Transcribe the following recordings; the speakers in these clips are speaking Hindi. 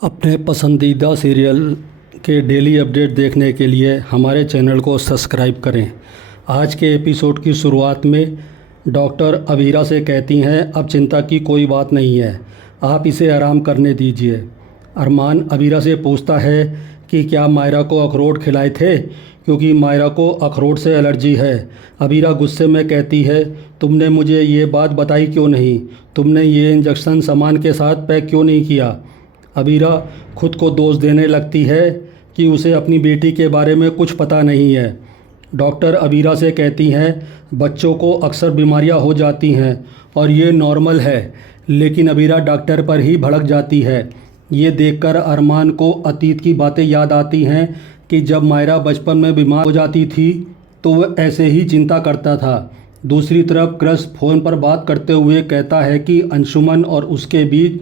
अपने पसंदीदा सीरियल के डेली अपडेट देखने के लिए हमारे चैनल को सब्सक्राइब करें। आज के एपिसोड की शुरुआत में डॉक्टर अबीरा से कहती हैं, अब चिंता की कोई बात नहीं है, आप इसे आराम करने दीजिए। अरमान अबीरा से पूछता है कि क्या मायरा को अखरोट खिलाए थे, क्योंकि मायरा को अखरोट से एलर्जी है। अबीरा गुस्से में कहती है, तुमने मुझे ये बात बताई क्यों नहीं? तुमने ये इंजेक्शन सामान के साथ पैक क्यों नहीं किया? अबीरा खुद को दोष देने लगती है कि उसे अपनी बेटी के बारे में कुछ पता नहीं है। डॉक्टर अबीरा से कहती हैं, बच्चों को अक्सर बीमारियां हो जाती हैं और ये नॉर्मल है, लेकिन अबीरा डॉक्टर पर ही भड़क जाती है। ये देखकर अरमान को अतीत की बातें याद आती हैं कि जब मायरा बचपन में बीमार हो जाती थी तो वह ऐसे ही चिंता करता था। दूसरी तरफ क्रश फ़ोन पर बात करते हुए कहता है कि अंशुमन और उसके बीच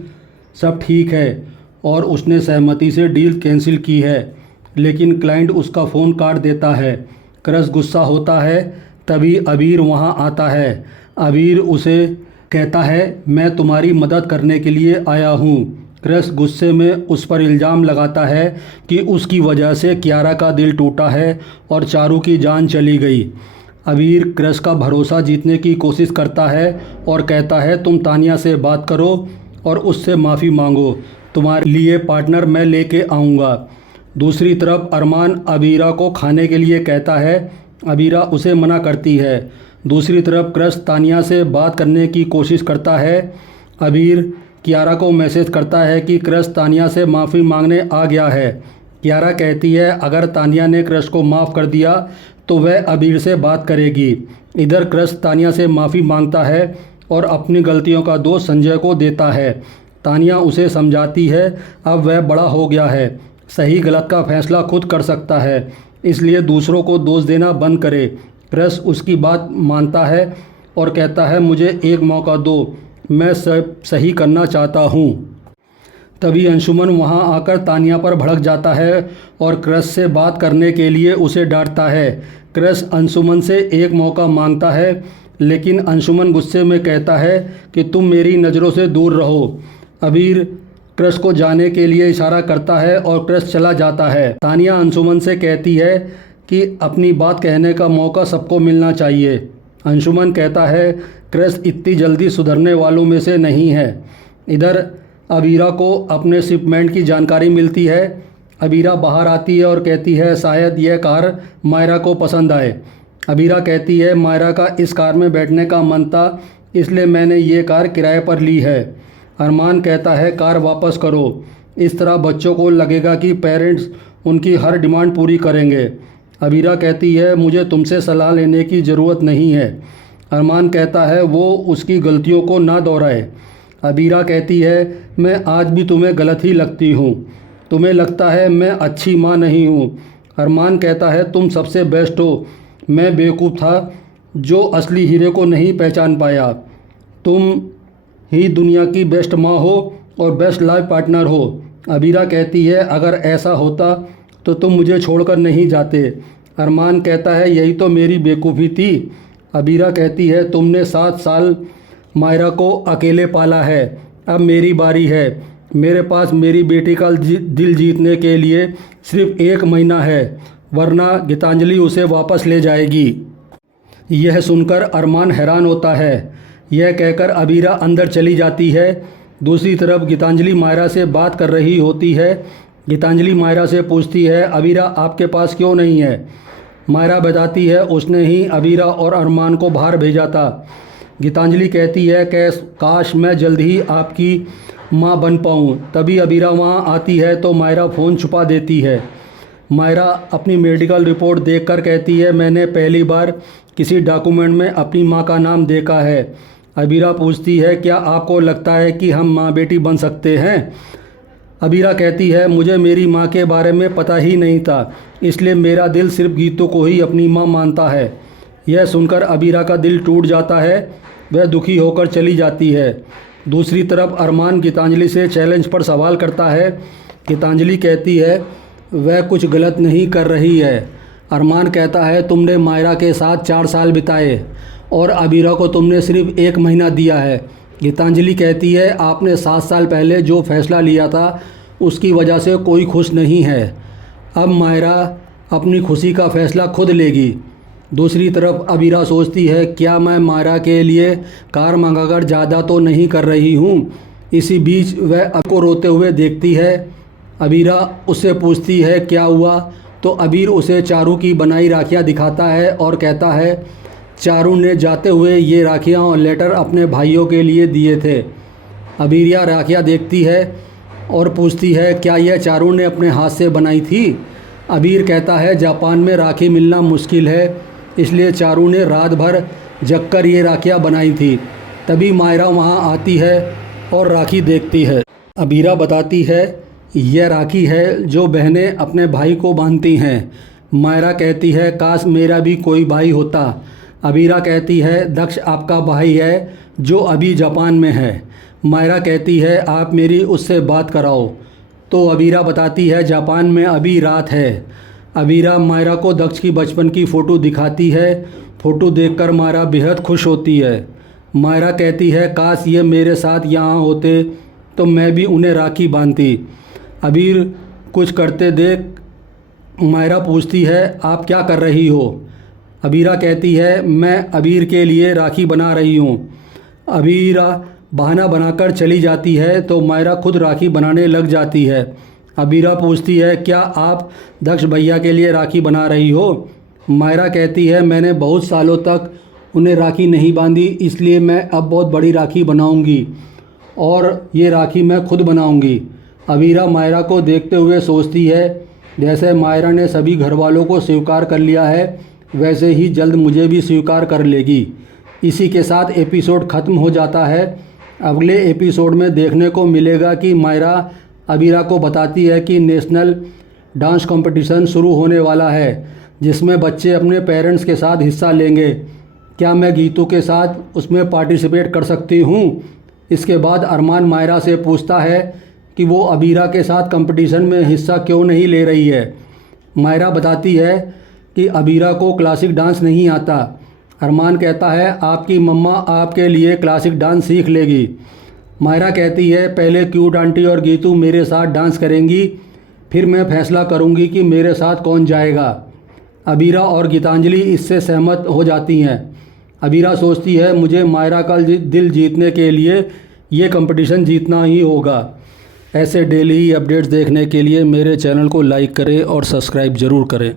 सब ठीक है और उसने सहमति से डील कैंसिल की है, लेकिन क्लाइंट उसका फ़ोन काट देता है। क्रश गुस्सा होता है, तभी अबीर वहां आता है। अबीर उसे कहता है, मैं तुम्हारी मदद करने के लिए आया हूं। क्रश गुस्से में उस पर इल्ज़ाम लगाता है कि उसकी वजह से कियारा का दिल टूटा है और चारू की जान चली गई। अबीर क्रश का भरोसा जीतने की कोशिश करता है और कहता है, तुम तानिया से बात करो और उससे माफ़ी मांगो, तुम्हारे लिए पार्टनर मैं लेके आऊँगा। दूसरी तरफ अरमान अबीरा को खाने के लिए कहता है, अबीरा उसे मना करती है। दूसरी तरफ क्रश तानिया से बात करने की कोशिश करता है। अबीर कियारा को मैसेज करता है कि क्रश तानिया से माफ़ी मांगने आ गया है। कियारा कहती है, अगर तानिया ने क्रश को माफ़ कर दिया तो वह अबीर से बात करेगी। इधर क्रश तानिया से माफ़ी मांगता है और अपनी गलतियों का दोष संजय को देता है। तानिया उसे समझाती है, अब वह बड़ा हो गया है, सही गलत का फैसला खुद कर सकता है, इसलिए दूसरों को दोष देना बंद करे। क्रश उसकी बात मानता है और कहता है, मुझे एक मौका दो, मैं सब सही करना चाहता हूँ। तभी अंशुमन वहाँ आकर तानिया पर भड़क जाता है और क्रश से बात करने के लिए उसे डांटता है। क्रश अंशुमन से एक मौका मांगता है, लेकिन अंशुमन गुस्से में कहता है कि तुम मेरी नज़रों से दूर रहो। अबीर क्रश को जाने के लिए इशारा करता है और क्रश चला जाता है। तानिया अंशुमन से कहती है कि अपनी बात कहने का मौका सबको मिलना चाहिए। अंशुमन कहता है, क्रश इतनी जल्दी सुधरने वालों में से नहीं है। इधर अबीरा को अपने शिपमेंट की जानकारी मिलती है। अबीरा बाहर आती है और कहती है, शायद यह कार मायरा को पसंद आए। अबीरा कहती है, मायरा का इस कार में बैठने का मन था, इसलिए मैंने ये कार किराए पर ली है। अरमान कहता है, कार वापस करो, इस तरह बच्चों को लगेगा कि पेरेंट्स उनकी हर डिमांड पूरी करेंगे। अबीरा कहती है, मुझे तुमसे सलाह लेने की ज़रूरत नहीं है। अरमान कहता है, वो उसकी गलतियों को ना दोहराए। अबीरा कहती है, मैं आज भी तुम्हें गलत ही लगती हूँ, तुम्हें लगता है मैं अच्छी माँ नहीं हूँ। अरमान कहता है, तुम सबसे बेस्ट हो, मैं बेवकूफ़ था जो असली हीरे को नहीं पहचान पाया। तुम ही दुनिया की बेस्ट माँ हो और बेस्ट लाइफ पार्टनर हो। अबीरा कहती है, अगर ऐसा होता तो तुम मुझे छोड़कर नहीं जाते। अरमान कहता है, यही तो मेरी बेवकूफ़ी थी। अबीरा कहती है, तुमने 7 साल मायरा को अकेले पाला है, अब मेरी बारी है। मेरे पास मेरी बेटी का दिल जीतने के लिए सिर्फ 1 महीना है, वरना गीतांजलि उसे वापस ले जाएगी। यह सुनकर अरमान हैरान होता है। यह कहकर अबीरा अंदर चली जाती है। दूसरी तरफ गीतांजलि मायरा से बात कर रही होती है। गीतांजलि मायरा से पूछती है, अबीरा आपके पास क्यों नहीं है? मायरा बताती है, उसने ही अबीरा और अरमान को बाहर भेजा था। गीतांजलि कहती है, काश मैं जल्द ही आपकी माँ बन पाऊँ। तभी अबीरा वहाँ आती है तो मायरा फ़ोन छुपा देती है। मायरा अपनी मेडिकल रिपोर्ट देखकर कहती है, मैंने पहली बार किसी डॉक्यूमेंट में अपनी माँ का नाम देखा है। अबीरा पूछती है, क्या आपको लगता है कि हम माँ बेटी बन सकते हैं? अबीरा कहती है, मुझे मेरी माँ के बारे में पता ही नहीं था, इसलिए मेरा दिल सिर्फ गीतों को ही अपनी माँ मानता है। यह सुनकर अबीरा का दिल टूट जाता है, वह दुखी होकर चली जाती है। दूसरी तरफ अरमान गीतांजलि से चैलेंज पर सवाल करता है। गीतांजलि कहती है, वह कुछ गलत नहीं कर रही है। अरमान कहता है, तुमने मायरा के साथ 4 साल बिताए और अबीरा को तुमने सिर्फ 1 महीना दिया है। गीतांजलि कहती है, आपने 7 साल पहले जो फैसला लिया था उसकी वजह से कोई खुश नहीं है। अब मायरा अपनी खुशी का फ़ैसला खुद लेगी। दूसरी तरफ अबीरा सोचती है, क्या मैं मायरा के लिए कार मंगाकर ज़्यादा तो नहीं कर रही हूँ। इसी बीच वह अब को रोते हुए देखती है। अबीरा उससे पूछती है क्या हुआ, तो अबीर उसे चारू की बनाई राखियाँ दिखाता है और कहता है चारू ने जाते हुए ये राखियाँ और लेटर अपने भाइयों के लिए दिए थे। अबीरिया राखियाँ देखती है और पूछती है क्या यह चारू ने अपने हाथ से बनाई थी। अबीर कहता है जापान में राखी मिलना मुश्किल है, इसलिए चारू ने रात भर जगकर ये राखियाँ बनाई थी। तभी मायरा वहाँ आती है और राखी देखती है। अबीरा बताती है यह राखी है जो बहनें अपने भाई को बांधती हैं। मायरा कहती है काश मेरा भी कोई भाई होता। अबीरा कहती है दक्ष आपका भाई है जो अभी जापान में है। मायरा कहती है आप मेरी उससे बात कराओ। तो अबीरा बताती है जापान में अभी रात है। अबीरा मायरा को दक्ष की बचपन की फ़ोटो दिखाती है। फ़ोटो देखकर मायरा बेहद खुश होती है। मायरा कहती है काश ये मेरे साथ यहाँ होते तो मैं भी उन्हें राखी बांधती। अबीर कुछ करते देख मायरा पूछती है आप क्या कर रही हो। अबीरा कहती है मैं अबीर के लिए राखी बना रही हूँ। अबीरा बहाना बनाकर चली जाती है तो मायरा खुद राखी बनाने लग जाती है। अबीरा पूछती है क्या आप दक्ष भैया के लिए राखी बना रही हो। मायरा कहती है मैंने बहुत सालों तक उन्हें राखी नहीं बांधी, इसलिए मैं अब बहुत बड़ी राखी बनाऊंगी और ये राखी मैं खुद बनाऊंगी। अबीरा मायरा को देखते हुए सोचती है जैसे मायरा ने सभी घर वालों को स्वीकार कर लिया है वैसे ही जल्द मुझे भी स्वीकार कर लेगी। इसी के साथ एपिसोड ख़त्म हो जाता है। अगले एपिसोड में देखने को मिलेगा कि मायरा अबीरा को बताती है कि नेशनल डांस कंपटीशन शुरू होने वाला है जिसमें बच्चे अपने पेरेंट्स के साथ हिस्सा लेंगे। क्या मैं गीतू के साथ उसमें पार्टिसिपेट कर सकती हूँ। इसके बाद अरमान मायरा से पूछता है कि वो अबीरा के साथ कंपटीशन में हिस्सा क्यों नहीं ले रही है। मायरा बताती है कि अबीरा को क्लासिक डांस नहीं आता। अरमान कहता है आपकी मम्मा आपके लिए क्लासिक डांस सीख लेगी। मायरा कहती है पहले क्यूट आंटी और गीतू मेरे साथ डांस करेंगी, फिर मैं फैसला करूंगी कि मेरे साथ कौन जाएगा। अबीरा और गीतांजलि इससे सहमत हो जाती हैं। अबीरा सोचती है मुझे मायरा का दिल जीतने के लिए ये कंपटीशन जीतना ही होगा। ऐसे डेली अपडेट्स देखने के लिए मेरे चैनल को लाइक करें और सब्सक्राइब ज़रूर करें।